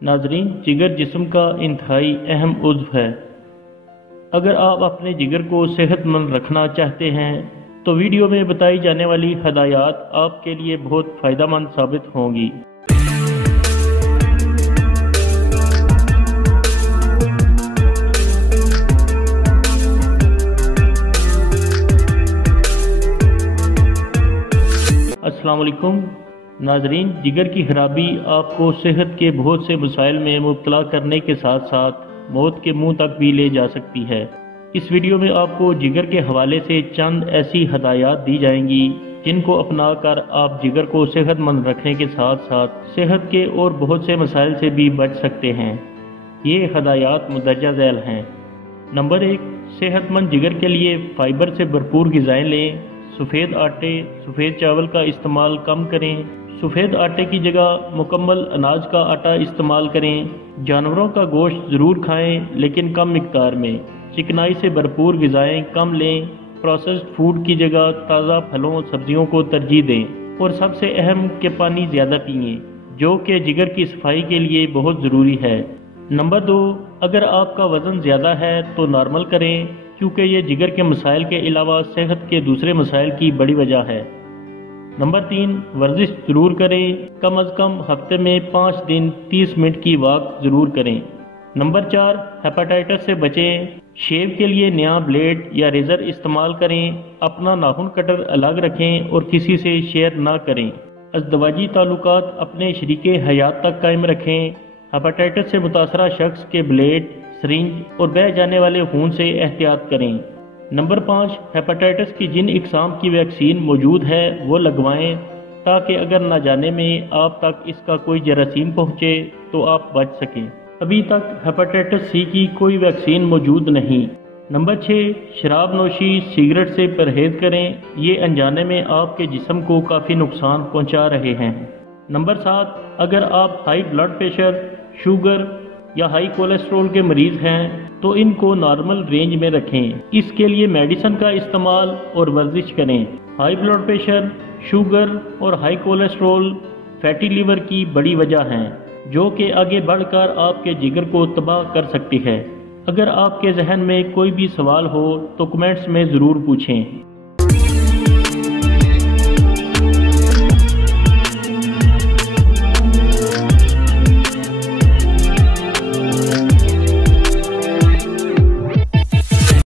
नाजरीन, जिगर जिस्म का इंतहाई अहम उज़्व है। अगर आप अपने जिगर को सेहतमंद रखना चाहते हैं तो वीडियो में बताई जाने वाली हदायत आपके लिए बहुत फ़ायदेमंद साबित होंगी। अस्सलाम वालेकुम नाजरीन, जिगर की खराबी आपको सेहत के बहुत से मसाइल में मुब्तला करने के साथ साथ मौत के मुंह तक भी ले जा सकती है। इस वीडियो में आपको जिगर के हवाले से चंद ऐसी हदायत दी जाएंगी जिनको अपना कर आप जिगर को सेहतमंद रखने के साथ साथ सेहत के और बहुत से मसाइल से भी बच सकते हैं। ये हदायत मुंदरजा झैल हैं। नंबर 1, सेहतमंद जिगर के लिए फाइबर से भरपूर ग़िज़ाएँ लें। सफ़ेद आटे, सफ़ेद चावल का इस्तेमाल कम करें। सफ़ेद आटे की जगह मुकम्मल अनाज का आटा इस्तेमाल करें। जानवरों का गोश्त ज़रूर खाएं लेकिन कम मिकदार में। चिकनाई से भरपूर ग़िज़ाएँ कम लें। प्रोसेस्ड फूड की जगह ताज़ा फलों सब्जियों को तरजीह दें और सबसे अहम कि पानी ज़्यादा पिएँ, जो कि जिगर की सफाई के लिए बहुत ज़रूरी है। नंबर 2, अगर आपका वज़न ज़्यादा है तो नॉर्मल करें, क्योंकि ये जिगर के मसाइल के अलावा सेहत के दूसरे मसाइल की बड़ी वजह है। नंबर 3, वर्जिश ज़रूर करें। कम अज़ कम हफ्ते में 5 दिन 30 मिनट की वॉक ज़रूर करें। नंबर 4, हेपेटाइटिस से बचें। शेव के लिए नया ब्लेड या रेज़र इस्तेमाल करें। अपना नाखून कटर अलग रखें और किसी से शेयर ना करें। अज़दवाजी ताल्लुकात अपने शरीके हयात तक कायम रखें। हेपेटाइटिस से मुतासरा शख्स के ब्लेड, सिरिंज और बह जाने वाले खून से एहतियात करें। नंबर 5, हेपेटाइटिस की जिन इकसाम की वैक्सीन मौजूद है वो लगवाएं, ताकि अगर न जाने में आप तक इसका कोई जरासीम पहुँचे तो आप बच सकें। अभी तक हेपेटाइटिस सी की कोई वैक्सीन मौजूद नहीं। नंबर 6, शराब नोशी, सिगरेट से परहेज करें। ये अनजाने में आपके जिस्म को काफ़ी नुकसान पहुँचा रहे हैं। नंबर 7, अगर आप हाई ब्लड प्रेशर, शुगर या हाई कोलेस्ट्रॉल के मरीज़ हैं तो इनको नॉर्मल रेंज में रखें। इसके लिए मेडिसिन का इस्तेमाल और वर्जिश करें। हाई ब्लड प्रेशर, शुगर और हाई कोलेस्ट्रॉल फैटी लीवर की बड़ी वजह हैं, जो कि आगे बढ़कर आपके जिगर को तबाह कर सकती है। अगर आपके जहन में कोई भी सवाल हो तो कमेंट्स में ज़रूर पूछें।